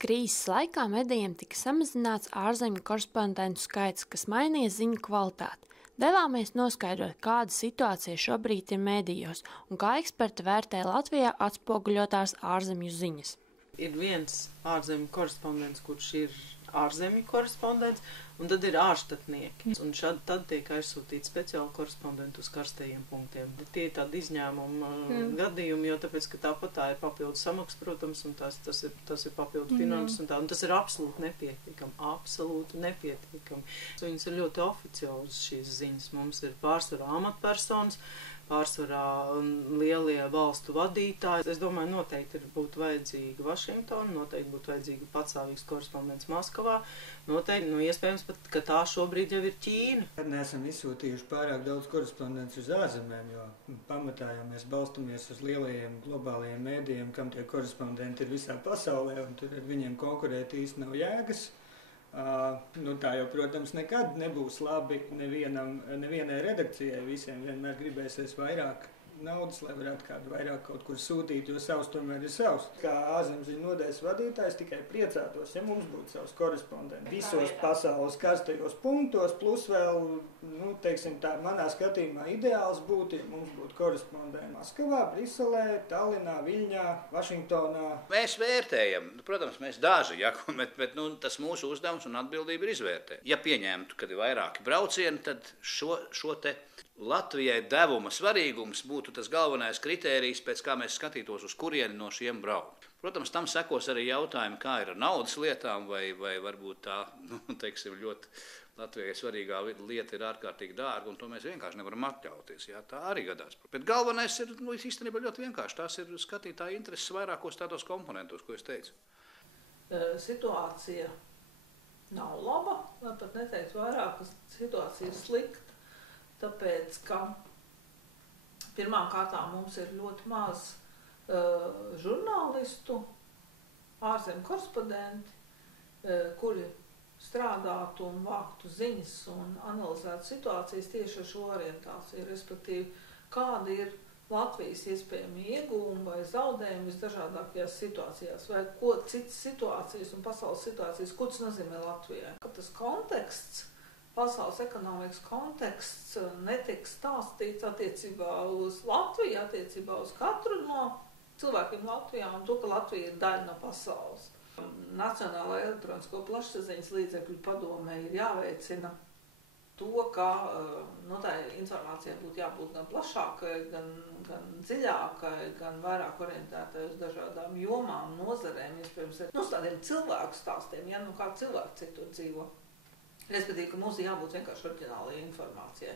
Krīzes laikā medijiem tika samazināts ārzemju korespondentu skaits, kas mainīja ziņu kvalitāti. Devāmies noskaidrot, kāda situācija šobrīd ir medijos un kā eksperti vērtē Latvijā atspoguļotās ārzemju ziņas. Ir viens ārzemju korespondents, kurš ir ārzemju korespondents, un tad ir ārštatnieki. Un tad tiek aizsūtīti speciāli korespondenti uz karstajiem punktiem. Tie ir tādi izņēmuma gadījumi, jo tāpēc, ka tāpat tā ir papildus samaksa, protams, un tas ir papildus finanses, un tas ir absolūti nepietiekami. Viņas ir ļoti oficiālas šīs ziņas. Mums ir pārsvarā amatpersonas, pārsvarā lielie valstu vadītāji. Es domāju, noteikti būtu vajadzīga Vašingtona, noteikti būtu vajadzīga patstāvīgs korespondents Maskavā, noteikti, iespējams pat, ka tā šobrīd jau ir Ķīna. Neesam izsūtījuši pārāk daudz korespondentus uz ārzemēm, jo pamatā jau mēs balstamies uz lielajiem globālajiem mēdījiem, kam tie korespondenti ir visā pasaulē, un tur ar viņiem konkurēt īsti nav jēgas. Tā jau, protams, nekad nebūs labi nevienai redakcijai. Visiem vienmēr gribēsies vairāk naudas, lai varētu kādu vairāk kaut kur sūtīt, jo savs tomēr ir savs. Kā ārzemziņu nodaļas vadītājs tikai priecātos, ja mums būtu savs korespondents visos pasaules karstajos punktos, plus vēl, manā skatījumā ideāls būtu, ja mums būtu korespondenti Maskavā, Briselē, Tallinā, Viļņā, Vašingtonā. Mēs vērtējam, protams, mēs daži, bet tas mūsu uzdevums un atbildība ir izvērtēt. Ja pieņemtu, kad ir vairāki braucieni, tad šo te Latvijai devuma svarīgums būtu tas galvenais kritērijs, pēc kā mēs skatītos, uz kurieni no šiem braukt. Protams, tam sekos arī jautājumi, kā ir ar naudas lietām, vai varbūt tā, ļoti Latvijai svarīgā lieta ir ārkārtīgi dārga, un to mēs vienkārši nevaram atļauties. Jā, tā arī gadās. Bet galvenais ir īstenībā ļoti vienkārši. Tās ir skatītāja intereses vairākos tādos komponentos, ko es teicu. Situācija nav laba, vai pat neteikt vairāk, ka situācija ir slikta. Tāpēc, ka pirmām kārtām mums ir ļoti maz žurnālistu, ārzemju korespondenti, kuri strādātu un vāktu ziņas un analizētu situācijas tieši ar šo orientāciju, respektīvi, kāda ir Latvijas iespējami iegūmi vai zaudējumi visdažādākajās situācijās, vai ko citas situācijas un pasaules situācijas, ko tas nozīmē Latvijai. Ka tas konteksts, pasaules ekonomikas konteksts netiek stāstīts attiecībā uz Latviju, attiecībā uz katru no cilvēkiem Latvijā un to, ka Latvija ir daļa no pasaules. Nacionālā elektronisko plašsaziņas līdzekļu padomē ir jāveicina to, ka tā informācija būtu jābūt gan plašākai, gan dziļākai, gan vairāk orientētai uz dažādām jomām, nozarēm, iespējams, tādiem cilvēku stāstiem, kā cilvēki citur dzīvo. Respektīvi, ka mums ir jābūt vienkārši oriģinālajai informācijai.